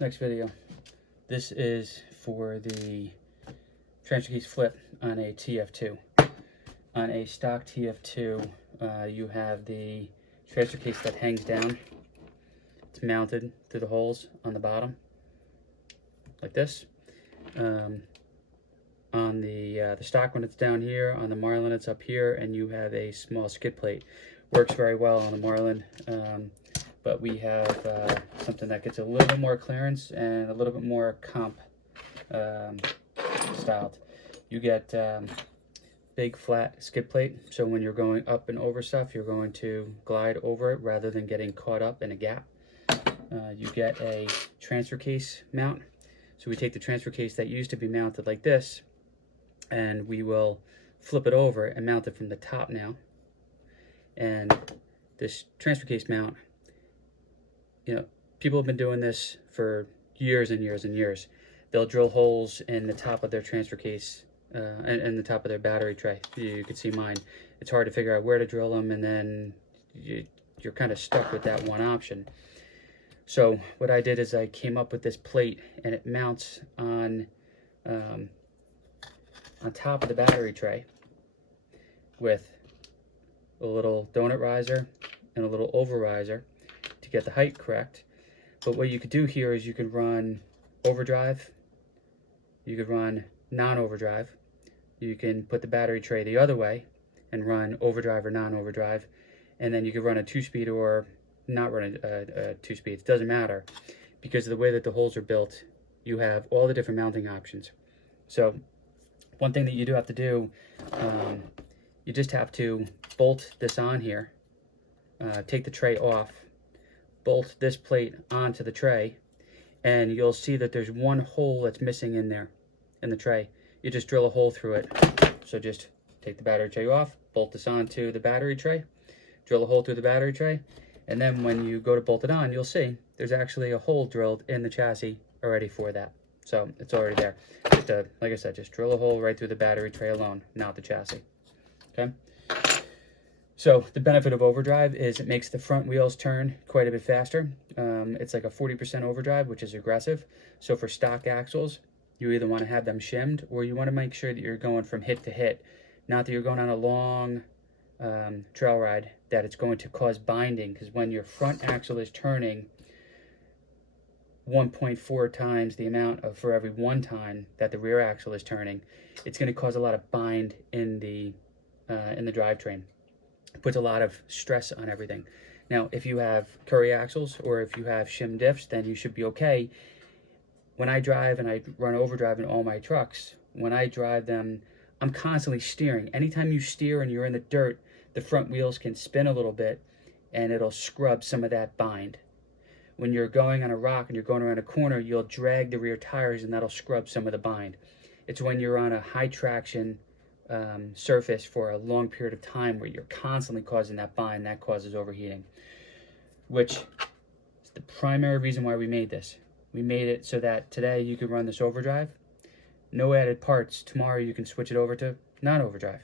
Next video. This is for the transfer case flip on a TF2. On a stock TF2, you have the transfer case that hangs down. It's mounted through the holes on the bottom, like this. On the stock one, it's down here. On the Marlin, it's up here, and you have a small skid plate. Works very well on the Marlin, but we have something that gets a little bit more clearance and a little bit more comp styled. You get big flat skid plate, so when you're going up and over stuff, you're going to glide over it rather than getting caught up in a gap. You get a transfer case mount. So we take the transfer case that used to be mounted like this, and we will flip it over and mount it from the top now. And this transfer case mount, you know, people have been doing this for years and years and years. They'll drill holes in the top of their transfer case and the top of their battery tray. You can see mine. It's hard to figure out where to drill them, and then you're kind of stuck with that one option. So what I did is I came up with this plate, and it mounts on top of the battery tray with a little donut riser and a little oval riser to get the height correct. But what you could do here is you could run overdrive, you could run non-overdrive, you can put the battery tray the other way and run overdrive or non-overdrive, and then you could run a 2-speed or not run a 2-speed. It doesn't matter, because of the way that the holes are built, you have all the different mounting options. So one thing that you do have to do, you just have to bolt this on here, take the tray off, bolt this plate onto the tray, and you'll see that there's one hole that's missing in there, in the tray. You just drill a hole through it. So just take the battery tray off, bolt this onto the battery tray, drill a hole through the battery tray, and then when you go to bolt it on, you'll see there's actually a hole drilled in the chassis already for that. So it's already there. Just like I said, just drill a hole right through the battery tray alone, not the chassis. Okay. So the benefit of overdrive is it makes the front wheels turn quite a bit faster. It's like a 40% overdrive, which is aggressive. So for stock axles, you either want to have them shimmed, or you want to make sure that you're going from hit to hit. Not that you're going on a long trail ride, that it's going to cause binding, because when your front axle is turning 1.4 times the amount of for every 1 time that the rear axle is turning, it's going to cause a lot of bind in the drivetrain. It puts a lot of stress on everything. Now, if you have Curry axles or if you have shim diffs, then you should be okay. When I drive and I run overdrive in all my trucks, when I drive them, I'm constantly steering. Anytime you steer and you're in the dirt, the front wheels can spin a little bit, and it'll scrub some of that bind. When you're going on a rock and you're going around a corner, you'll drag the rear tires, and that'll scrub some of the bind. It's when you're on a high traction surface for a long period of time where you're constantly causing that bind, that causes overheating, which is the primary reason why we made this. We made it so that today you could run this overdrive, no added parts. Tomorrow you can switch it over to non-overdrive.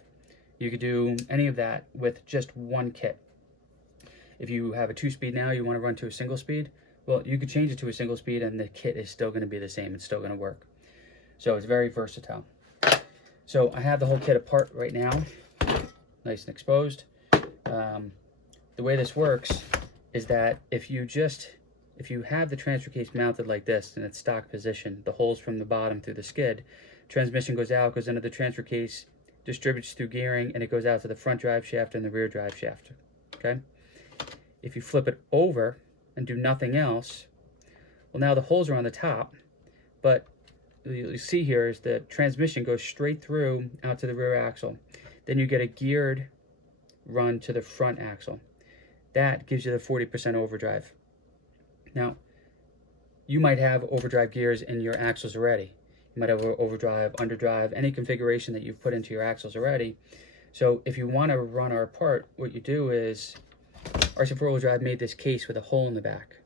You could do any of that with just one kit. If you have a 2-speed now, you want to run to a single speed, well, you could change it to a single speed and the kit is still going to be the same. It's still going to work. So it's very versatile. So I have the whole kit apart right now, nice and exposed. The way this works is that if you have the transfer case mounted like this in its stock position, the holes from the bottom through the skid, transmission goes out, goes into the transfer case, distributes through gearing, and it goes out to the front drive shaft and the rear drive shaft. Okay? If you flip it over and do nothing else, well, now the holes are on the top, but you see here is the transmission goes straight through out to the rear axle. Then you get a geared run to the front axle. That gives you the 40% overdrive. Now, you might have overdrive gears in your axles already. You might have overdrive, underdrive, any configuration that you've put into your axles already. So if you want to run our part, what you do is, RC4 Drive made this case with a hole in the back.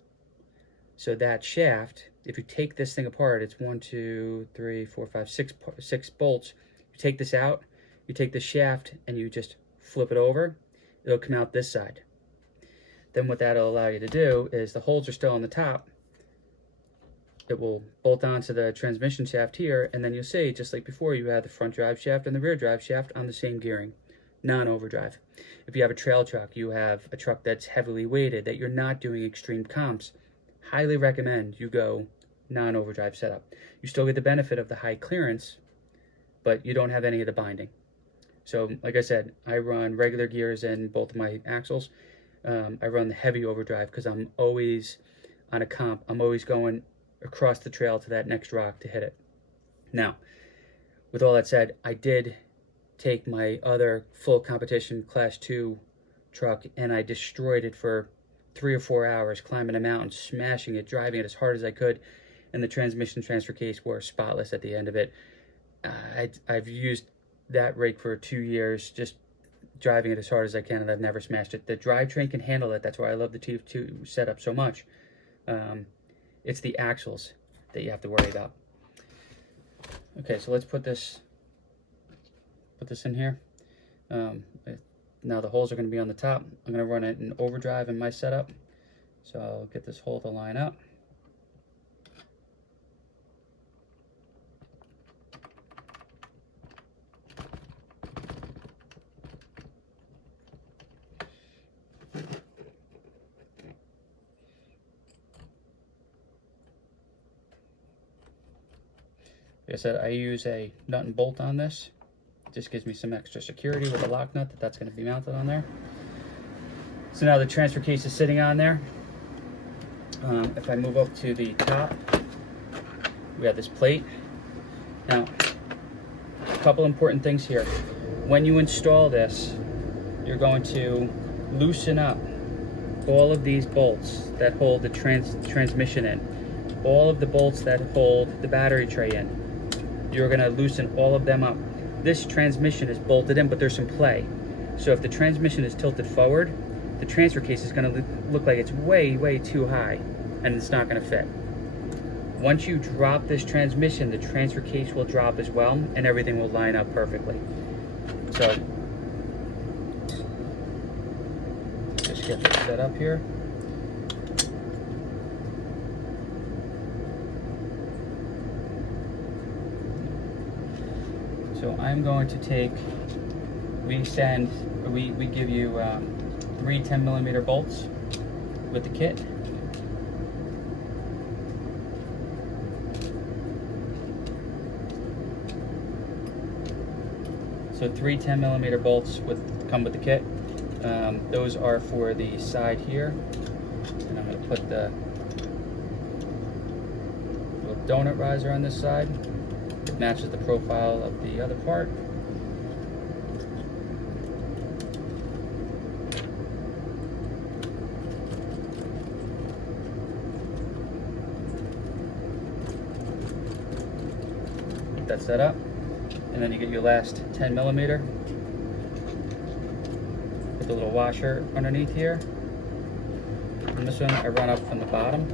So that shaft, if you take this thing apart, it's 1, 2, 3, 4, 5, 6 bolts. You take this out, you take the shaft and you just flip it over, it'll come out this side. Then what that'll allow you to do is the holes are still on the top. it will bolt onto the transmission shaft here, and then you'll see, just like before, you have the front drive shaft and the rear drive shaft on the same gearing, non-overdrive. If you have a trail truck, you have a truck that's heavily weighted, that you're not doing extreme comps, highly recommend you go non-overdrive setup. You still get the benefit of the high clearance, but you don't have any of the binding. So like I said, I run regular gears in both of my axles. I run the heavy overdrive because I'm always on a comp. I'm always going across the trail to that next rock to hit it. Now, with all that said, I did take my other full competition class 2 truck and I destroyed it for 3 or 4 hours, climbing a mountain, smashing it, driving it as hard as I could, and the transmission transfer case were spotless at the end of it. I've used that rig for 2 years, just driving it as hard as I can, and I've never smashed it. The drivetrain can handle it. That's why I love the T2 setup so much. It's the axles that you have to worry about. Okay, so let's put this in here. Now the holes are going to be on the top. I'm going to run it in overdrive in my setup. So I'll get this hole to line up. Like I said, I use a nut and bolt on this. Just gives me some extra security with a lock nut that's going to be mounted on there. So now the transfer case is sitting on there. If I move up to the top, we have this plate. Now, a couple important things here. When you install this, you're going to loosen up all of these bolts that hold the transmission in, all of the bolts that hold the battery tray in. You're going to loosen all of them up. This transmission is bolted in, but there's some play. So if the transmission is tilted forward, the transfer case is going to look like it's way, way too high, and it's not going to fit. Once you drop this transmission, the transfer case will drop as well, and everything will line up perfectly. So just get this set up here. So I'm going to take, we give you 3 10mm bolts with the kit. So 3 10mm bolts come with the kit. Those are for the side here. And I'm going to put the little donut riser on this side. It matches the profile of the other part. Get that set up, and then you get your last 10mm. Put the little washer underneath here. And this one I run up from the bottom.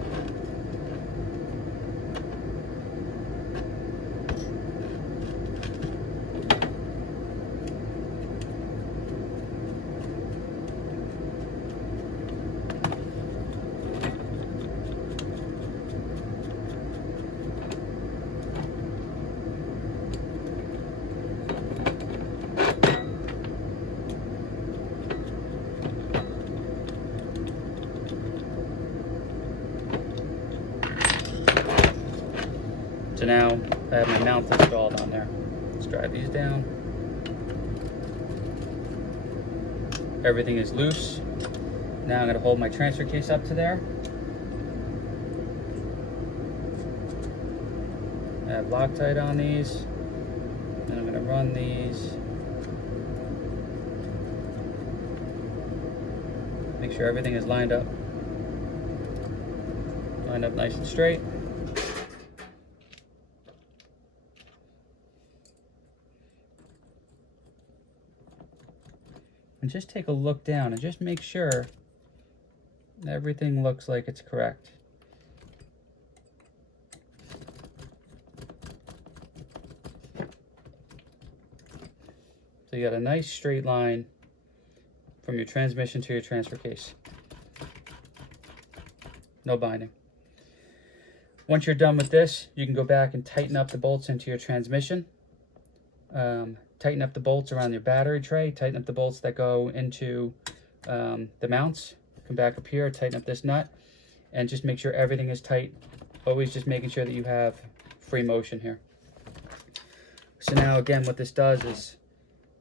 So now I have my mount installed on there. Let's drive these down. Everything is loose. Now I'm going to hold my transfer case up to there. I have Loctite on these. And I'm going to run these. Make sure everything is lined up. Lined up nice and straight. And just take a look down and just make sure everything looks like it's correct. So you got a nice straight line from your transmission to your transfer case. No binding. Once you're done with this, you can go back and tighten up the bolts into your transmission. Tighten up the bolts around your battery tray. Tighten up the bolts that go into the mounts. Come back up here, tighten up this nut, and just make sure everything is tight. Always just making sure that you have free motion here. So now again, what this does is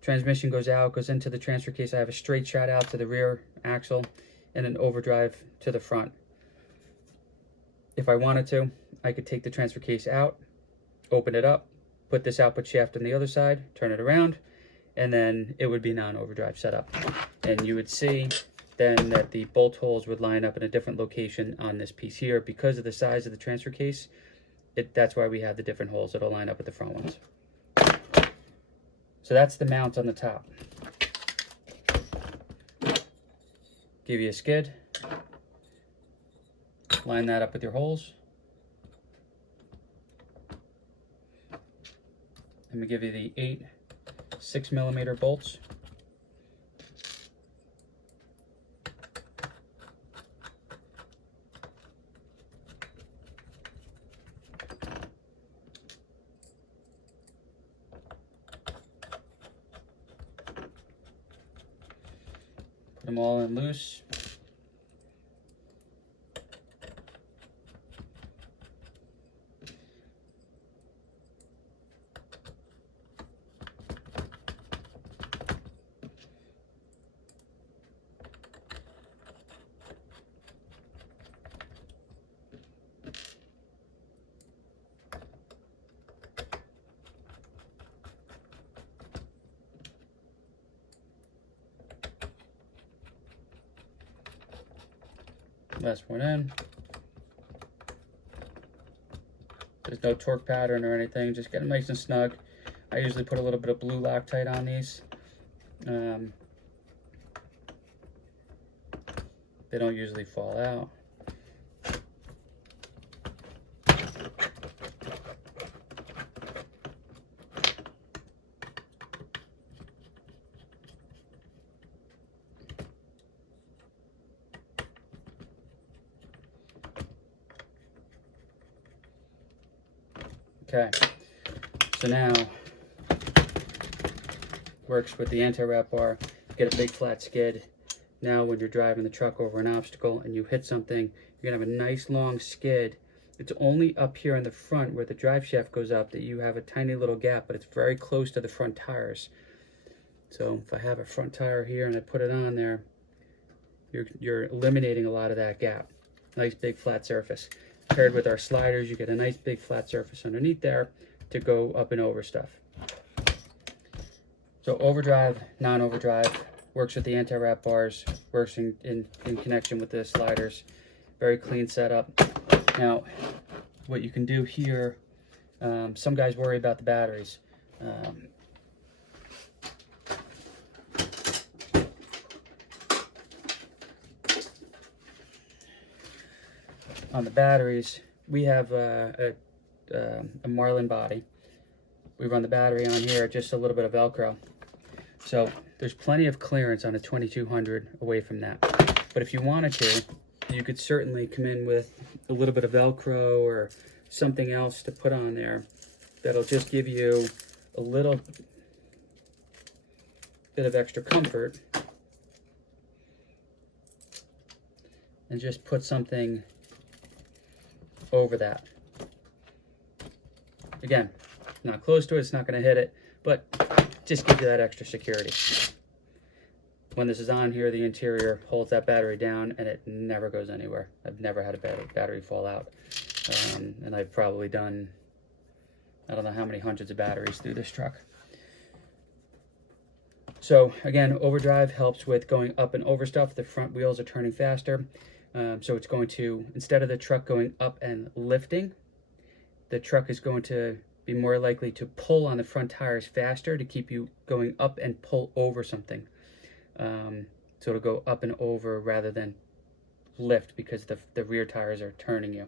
transmission goes out, goes into the transfer case. I have a straight shot out to the rear axle and an overdrive to the front. If I wanted to, I could take the transfer case out, open it up, put this output shaft on the other side, turn it around, and then it would be non-overdrive setup. And you would see then that the bolt holes would line up in a different location on this piece here. Because of the size of the transfer case, that's why we have the different holes that'll line up with the front ones. So that's the mount on the top. Give you a skid. Line that up with your holes. I'm going to give you the 8 6mm bolts. Put them all in loose. Last one in. There's no torque pattern or anything, just get them nice and snug. I usually put a little bit of blue Loctite on these. They don't usually fall out. Okay, so now works with the anti-wrap bar. Get a big flat skid. Now when you're driving the truck over an obstacle and you hit something, you're gonna have a nice long skid. It's only up here in the front where the drive shaft goes up that you have a tiny little gap, but it's very close to the front tires. So if I have a front tire here and I put it on there, you're eliminating a lot of that gap. Nice big flat surface. Paired with our sliders, you get a nice big flat surface underneath there to go up and over stuff. So overdrive, non-overdrive, works with the anti-wrap bars, works in connection with the sliders. Very clean setup. Now, what you can do here, some guys worry about the batteries. On the batteries, we have a Marlin body. We run the battery on here, just a little bit of Velcro. So there's plenty of clearance on a 2200 away from that. But if you wanted to, you could certainly come in with a little bit of Velcro or something else to put on there that'll just give you a little bit of extra comfort. And just put something over that. Again, not close to it, it's not going to hit it, but just give you that extra security. When this is on here, the interior holds that battery down and it never goes anywhere. I've never had a battery fall out. And I've probably done, I don't know how many hundreds of batteries through this truck. So again, overdrive helps with going up and over stuff. The front wheels are turning faster. So it's going to, instead of the truck going up and lifting, the truck is going to be more likely to pull on the front tires faster to keep you going up and pull over something. So it'll go up and over rather than lift because the rear tires are turning you.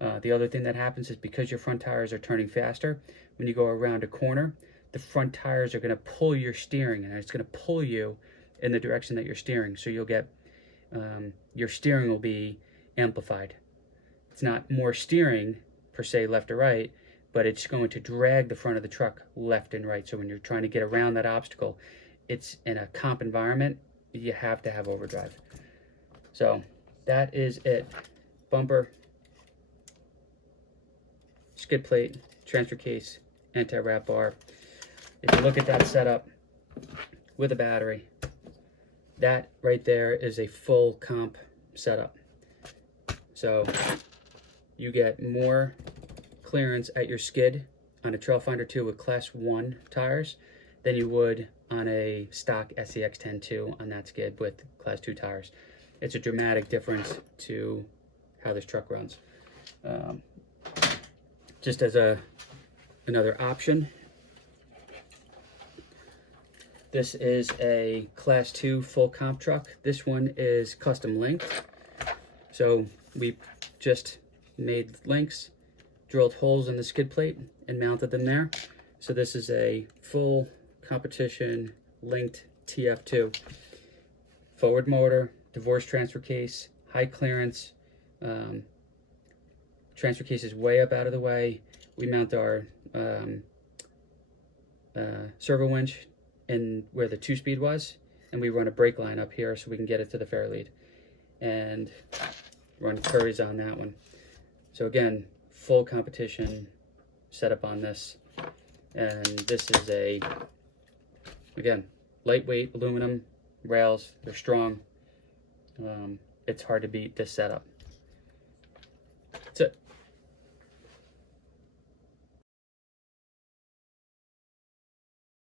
The other thing that happens is because your front tires are turning faster, when you go around a corner, the front tires are going to pull your steering and it's going to pull you in the direction that you're steering. So you'll get, your steering will be amplified. It's not more steering per se, left or right, but it's going to drag the front of the truck left and right. So when you're trying to get around that obstacle, it's in a comp environment, you have to have overdrive. So that is it. Bumper, skid plate, transfer case, anti-wrap bar. If you look at that setup with a battery, that right there is a full comp setup. So you get more clearance at your skid on a Trail Finder 2 with Class 1 tires than you would on a stock SCX 10-2 on that skid with Class 2 tires. It's a dramatic difference to how this truck runs. Just as another option, this is a Class 2 full comp truck. This one is custom linked. So we just made links, drilled holes in the skid plate and mounted them there. So this is a full competition linked TF2. Forward motor, divorce transfer case, high clearance. Transfer case is way up out of the way. We mount our servo winch in where the 2-speed was, and we run a brake line up here so we can get it to the fair lead. And run curries on that one. So again, full competition setup on this. And this is a, again, lightweight aluminum rails. They're strong. It's hard to beat this setup.